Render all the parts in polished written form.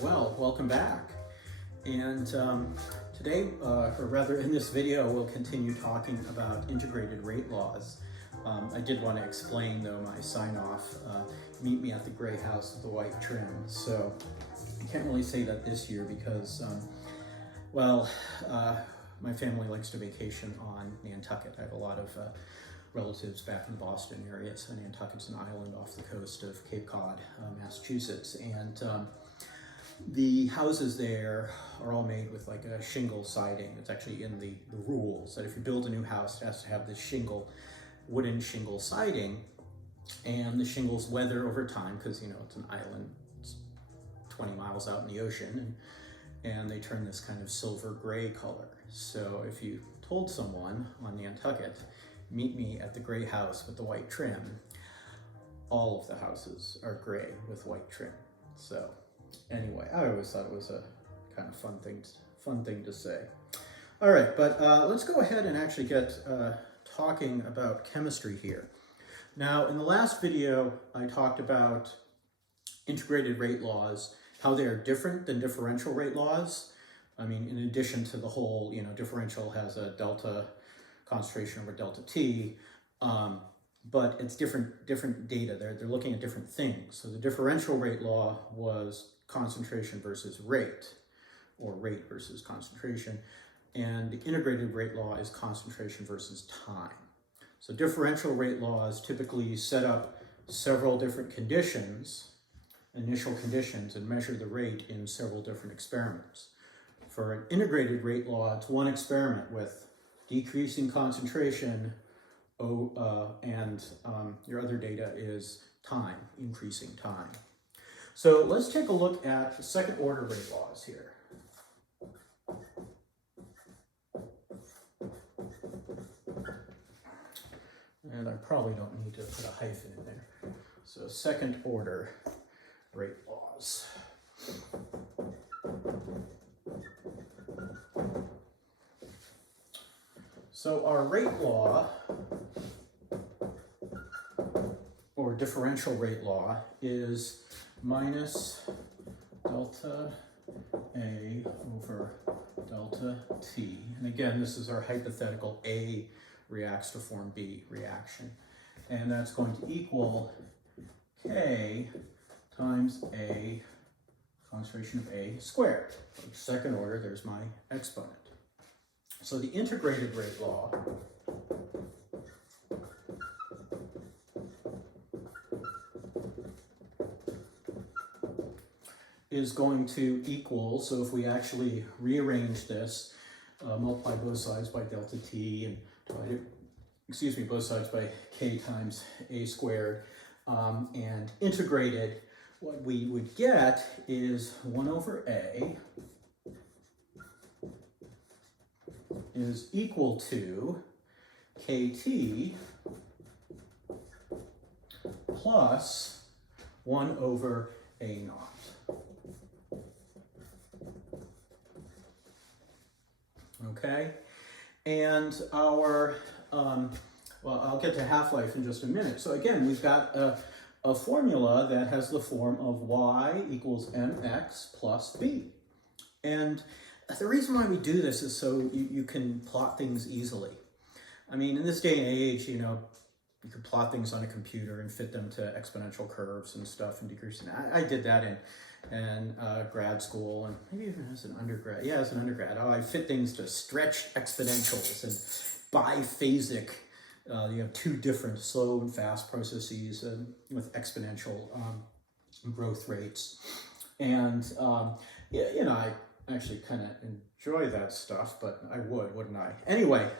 well, welcome back. And today, or rather in this video, we'll continue talking about integrated rate laws. I did want to explain though my sign-off, meet me at the gray house with the white trim. So I can't really say that this year because, my family likes to vacation on Nantucket. I have a lot of relatives back in the Boston area, so Nantucket's an island off the coast of Cape Cod, Massachusetts, and the houses there are all made with like a shingle siding. It's actually in the rules that if you build a new house, it has to have this wooden shingle siding, and the shingles weather over time because, you know, it's an island, it's 20 miles out in the ocean, and they turn this kind of silver gray color. So if you told someone on Nantucket, meet me at the gray house with the white trim, all of the houses are gray with white trim. So anyway, I always thought it was a kind of fun thing to say. All right, but let's go ahead and actually get talking about chemistry here. Now, in the last video, I talked about integrated rate laws, how they are different than differential rate laws. I mean, in addition to the whole, you know, differential has a delta concentration over delta T, but it's different data. They're looking at different things. So the differential rate law was concentration versus rate, or rate versus concentration, and the integrated rate law is concentration versus time. So differential rate laws typically set up several different conditions, initial conditions, and measure the rate in several different experiments. For an integrated rate law, it's one experiment with decreasing concentration, and your other data is time, increasing time. So let's take a look at the second order rate laws here. And I probably don't need to put a hyphen in there. So second order rate laws. So our rate law, or differential rate law, is minus delta A over delta T. And again, this is our hypothetical A reacts to form B reaction. And that's going to equal K times A, concentration of A squared. Second order, there's my exponent. So the integrated rate law is going to equal, so if we actually rearrange this, multiply both sides by delta T and both sides by K times A squared, and integrated, what we would get is 1 over A is equal to KT plus 1 over A naught. Okay, and our, I'll get to half-life in just a minute. So again, we've got a formula that has the form of y equals mx plus b. And the reason why we do this is so you can plot things easily. I mean, in this day and age, you know, you can plot things on a computer and fit them to exponential curves and stuff and decreasing. I did that in grad school, and maybe even as an undergrad. Yeah, as an undergrad. I fit things to stretched exponentials and biphasic. You have two different slow and fast processes with exponential growth rates. And, you know, I actually kind of enjoy that stuff, but I wouldn't I? Anyway,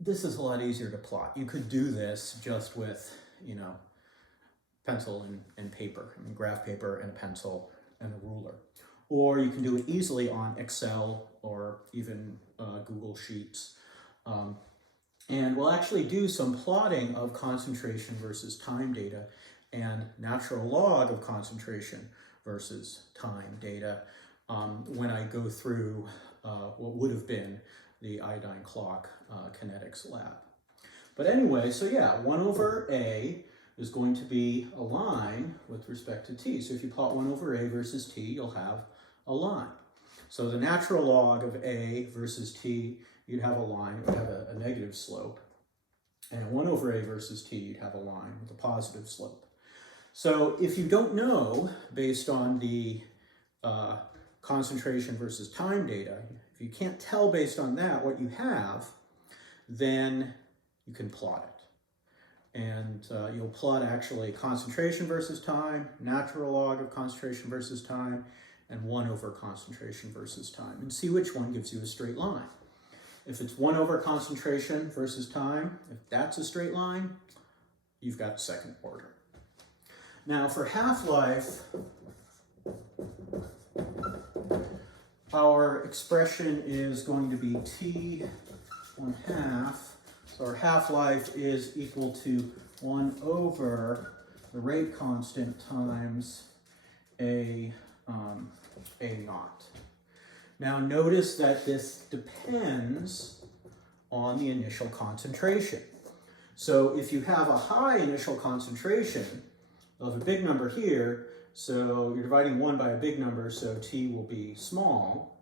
this is a lot easier to plot. You could do this just with, you know, pencil and paper, I mean, graph paper and a pencil and a ruler. Or you can do it easily on Excel or even Google Sheets. And we'll actually do some plotting of concentration versus time data and natural log of concentration versus time data when I go through what would have been the iodine clock kinetics lab. But anyway, so yeah, 1 over A is going to be a line with respect to t. So if you plot 1 over a versus t, you'll have a line. So the natural log of a versus t, you'd have a line, it would have a negative slope. And 1 over a versus t, you'd have a line with a positive slope. So if you don't know, based on the concentration versus time data, if you can't tell based on that what you have, then you can plot it. And you'll plot actually concentration versus time, natural log of concentration versus time, and 1 over concentration versus time, and see which one gives you a straight line. If it's 1 over concentration versus time, if that's a straight line, you've got second order. Now for half-life, our expression is going to be t1/2. So our half-life is equal to 1 over the rate constant times a naught. Now notice that this depends on the initial concentration. So if you have a high initial concentration, you'll have a big number here, so you're dividing 1 by a big number, so t will be small,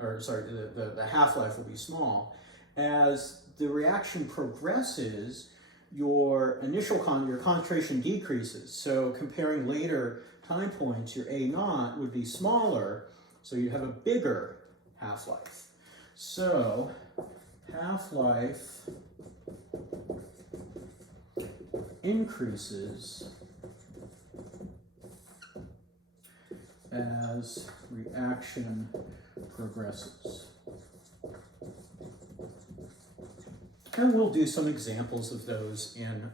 or sorry, the half-life will be small. As the reaction progresses, your concentration decreases. So comparing later time points, your A naught would be smaller, so you'd have a bigger half-life. So half-life increases as reaction progresses. And we'll do some examples of those in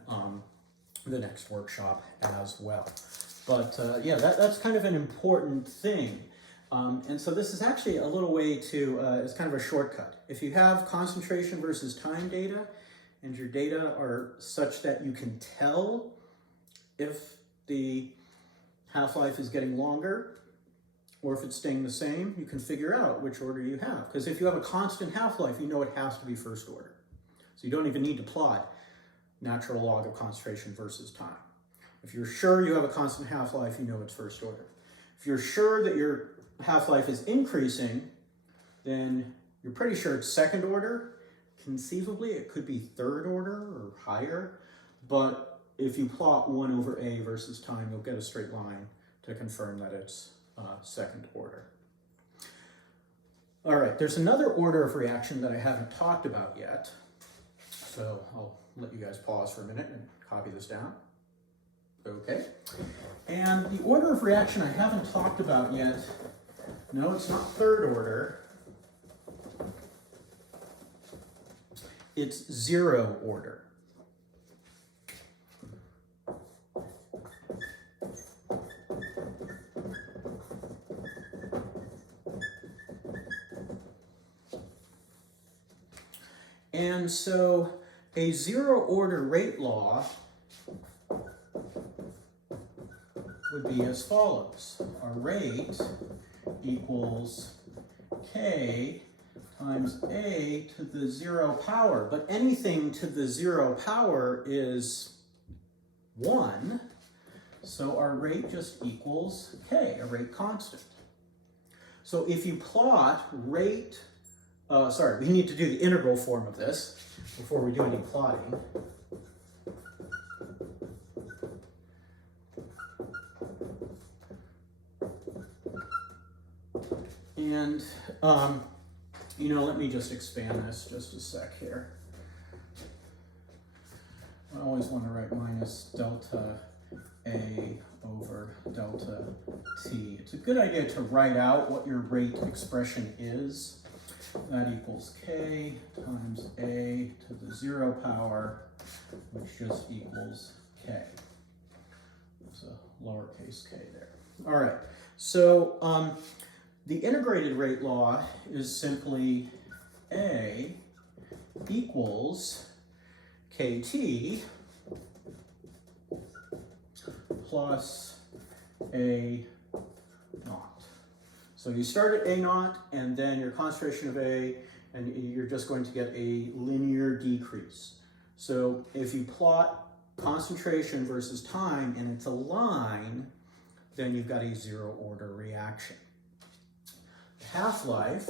the next workshop as well. But yeah, that's kind of an important thing. And so this is actually a little way to, it's kind of a shortcut. If you have concentration versus time data, and your data are such that you can tell if the half-life is getting longer or if it's staying the same, you can figure out which order you have. Because if you have a constant half-life, you know it has to be first order. So you don't even need to plot natural log of concentration versus time. If you're sure you have a constant half-life, you know it's first order. If you're sure that your half-life is increasing, then you're pretty sure it's second order. Conceivably, it could be third order or higher, but if you plot 1 over a versus time, you'll get a straight line to confirm that it's second order. All right, there's another order of reaction that I haven't talked about yet, so I'll let you guys pause for a minute and copy this down. Okay, and the order of reaction I haven't talked about yet, no, it's not third order. It's zero order. And so a zero order rate law would be as follows. Our rate equals k times a to the 0 power, but anything to the 0 power is 1, so our rate just equals k, a rate constant. So if you plot rate, we need to do the integral form of this before we do any plotting. And let me just expand this just a sec here. I always want to write minus delta A over delta T. It's a good idea to write out what your rate expression is. That equals K times A to the 0 power, which just equals K. There's a lowercase k there. All right, so the integrated rate law is simply A equals KT plus A naught. So you start at A naught and then your concentration of A, and you're just going to get a linear decrease. So if you plot concentration versus time, and it's a line, then you've got a zero order reaction. Half-life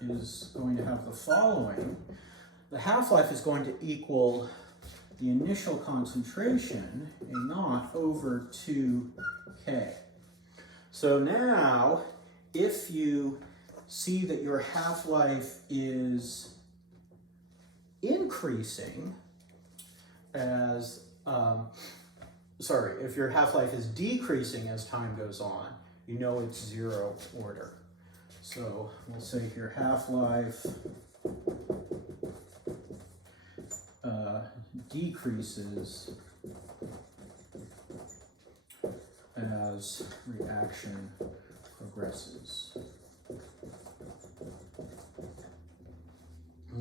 is going to have the following. The half-life is going to equal the initial concentration, A naught, over 2K. So now, if you see that your half-life is increasing as, if your half-life is decreasing as time goes on, you know it's zero order. So we'll say your half-life decreases as reaction progresses.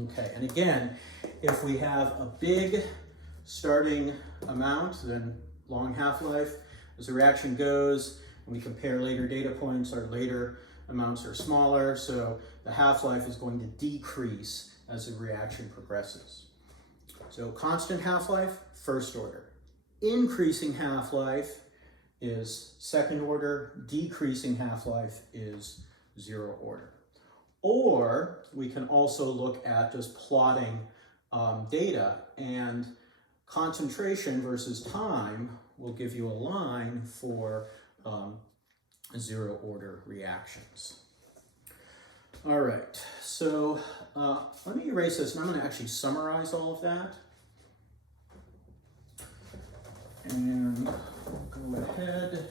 Okay, and again, if we have a big starting amount, then long half-life. As the reaction goes, and we compare later data points, our later amounts are smaller, so the half-life is going to decrease as the reaction progresses. So constant half-life, first order. Increasing half-life is second order, decreasing half-life is zero order. Or we can also look at just plotting data, and concentration versus time will give you a line for zero order reactions. All right, so let me erase this, and I'm going to actually summarize all of that. And we'll go ahead.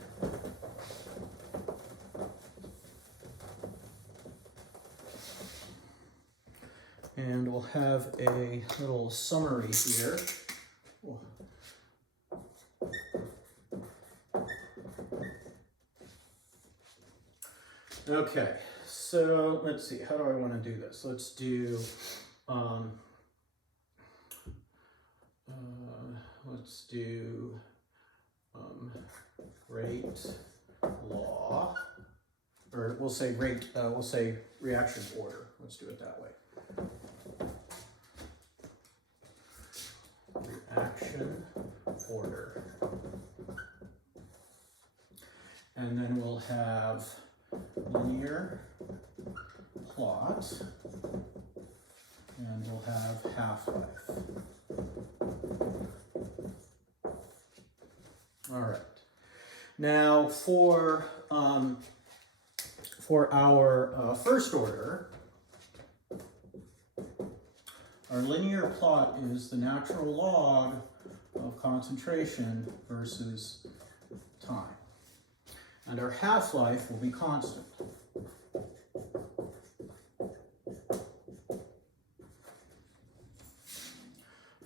And we'll have a little summary here. Okay, so let's see, how do I want to do this? Let's do, rate law, or we'll say reaction order. Let's do it that way. Reaction order. And then we'll have linear plot, and we'll have half-life. All right. Now for our first order, our linear plot is the natural log of concentration versus time. And our half-life will be constant.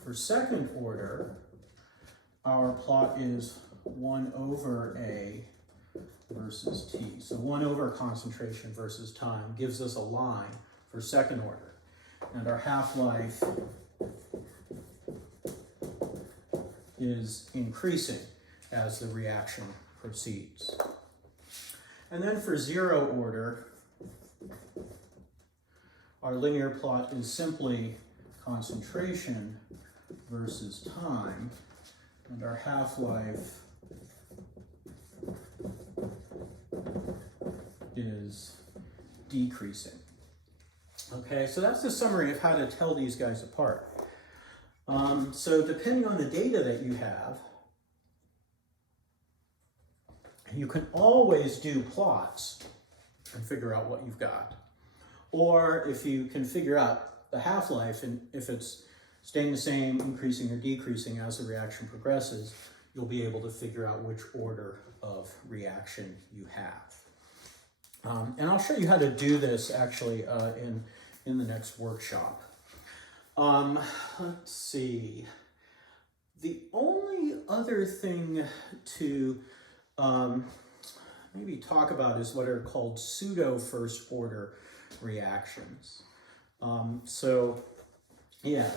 For second order, our plot is 1 over A versus T. So 1 over concentration versus time gives us a line for second order. And our half-life is increasing as the reaction proceeds. And then for zero order, our linear plot is simply concentration versus time, and our half-life is decreasing. Okay, so that's the summary of how to tell these guys apart. So depending on the data that you have, you can always do plots and figure out what you've got. Or if you can figure out the half-life, and if it's staying the same, increasing or decreasing as the reaction progresses, you'll be able to figure out which order of reaction you have. And I'll show you how to do this actually in the next workshop. Let's see. The only other thing to maybe talk about is what are called pseudo first order reactions. So yeah,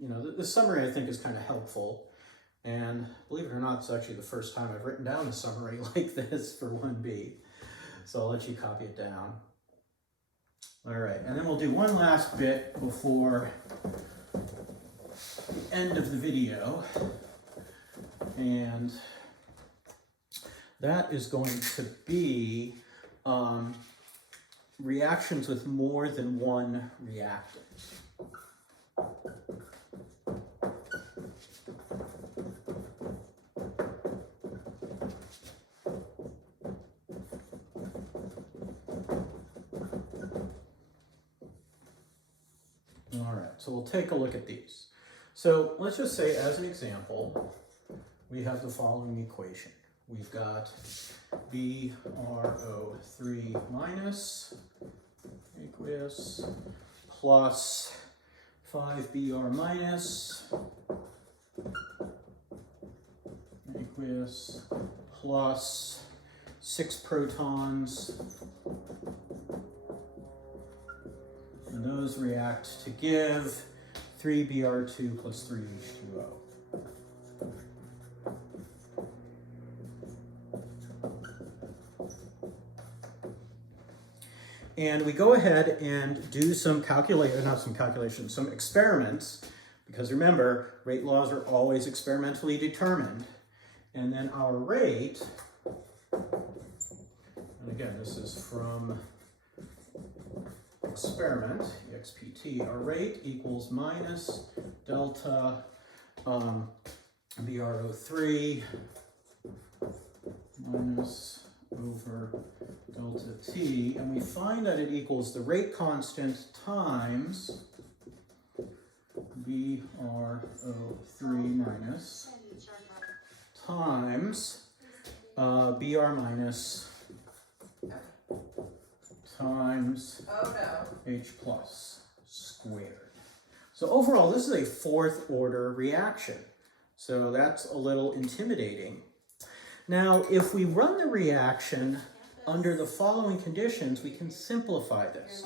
you know, the summary I think is kind of helpful, and believe it or not, it's actually the first time I've written down a summary like this for 1B. So I'll let you copy it down. All right, and then we'll do one last bit before end of the video, and that is going to be reactions with more than one reactant. All right, so we'll take a look at these. So let's just say, as an example, we have the following equation. We've got BrO3 minus aqueous plus 5Br minus aqueous plus 6 protons, and those react to give 3Br2 plus 3H2O. And we go ahead and do some some experiments, because remember, rate laws are always experimentally determined. And then our rate, and again, this is from experiment, EXPT, our rate equals minus delta BrO3 minus over delta T, and we find that it equals the rate constant times BrO3 minus times Br minus times H plus squared. So overall, this is a fourth order reaction. So that's a little intimidating. Now, if we run the reaction under the following conditions, we can simplify this.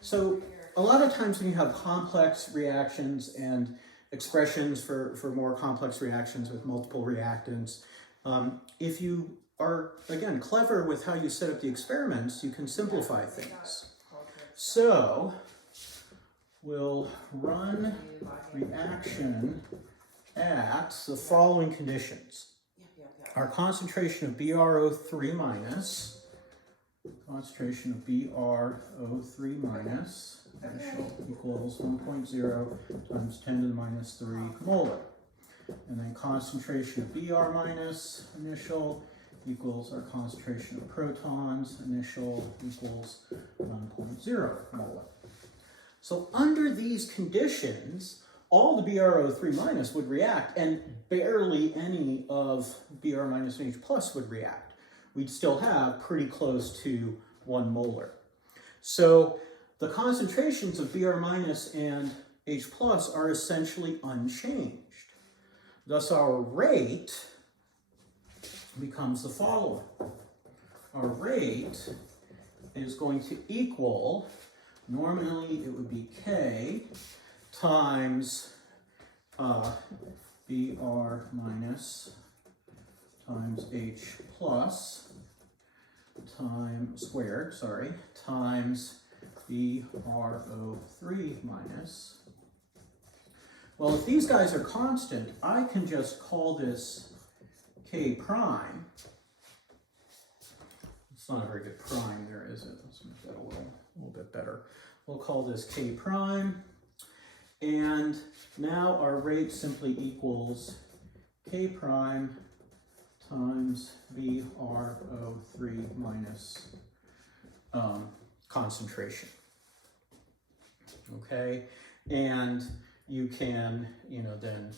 So a lot of times when you have complex reactions and expressions for more complex reactions with multiple reactants, if you are, again, clever with how you set up the experiments, you can simplify things. So we'll run reaction at the following conditions. Our concentration of BrO3 minus, equals 1.0 times 10 to the minus 3 molar. And then concentration of Br minus initial equals our concentration of protons initial equals 1.0 molar. So under these conditions, all the BrO3 minus would react, and barely any of Br minus and H plus would react. We'd still have pretty close to 1 molar. So the concentrations of Br minus and H plus are essentially unchanged. Thus our rate becomes the following. Our rate is going to equal, normally it would be K times Br minus times H plus times BrO3 minus. Well, if these guys are constant, I can just call this K prime. It's not a very good prime there, is it? Let's make that a little bit better. We'll call this K prime. And now our rate simply equals K prime times BrO3 minus concentration. Okay, and you can, then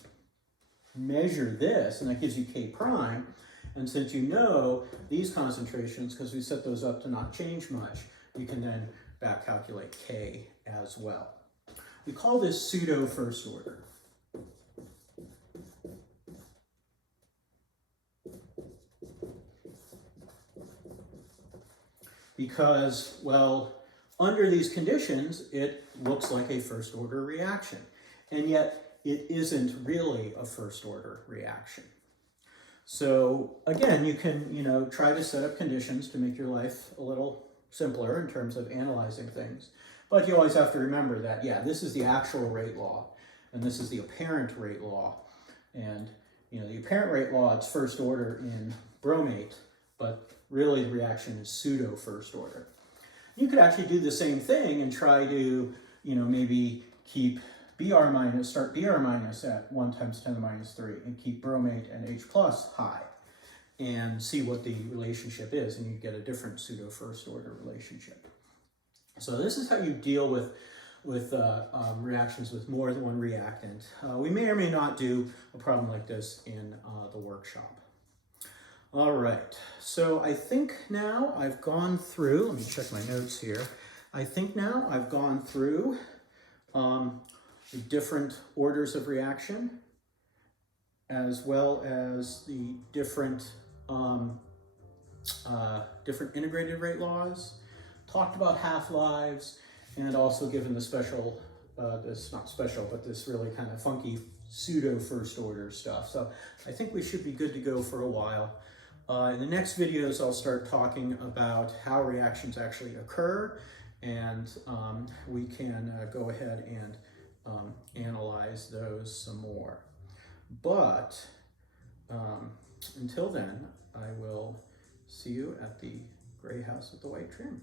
measure this, and that gives you K prime. And since you know these concentrations, because we set those up to not change much, you can then back calculate K as well. We call this pseudo first order. Because, well, under these conditions, it looks like a first order reaction. And yet, it isn't really a first order reaction. So, again, you can, try to set up conditions to make your life a little simpler in terms of analyzing things. But you always have to remember that, yeah, this is the actual rate law. and this is the apparent rate law. And the apparent rate law, it's first order in bromate, but really the reaction is pseudo first order. You could actually do the same thing and try to, maybe keep Br minus, start Br minus at 1 times 10 to the minus 3 and keep bromate and H plus high and see what the relationship is, and you get a different pseudo first order relationship. So this is how you deal with reactions with more than one reactant. We may or may not do a problem like this in the workshop. All right, so I think now I've gone through, let me check my notes here. I think now I've gone through the different orders of reaction, as well as the different integrated rate laws, talked about half-lives, and also given the special, this really kind of funky pseudo first order stuff. So I think we should be good to go for a while. In the next videos, I'll start talking about how reactions actually occur, and we can go ahead and analyze those some more. But until then, I will see you at the gray house with the white trim.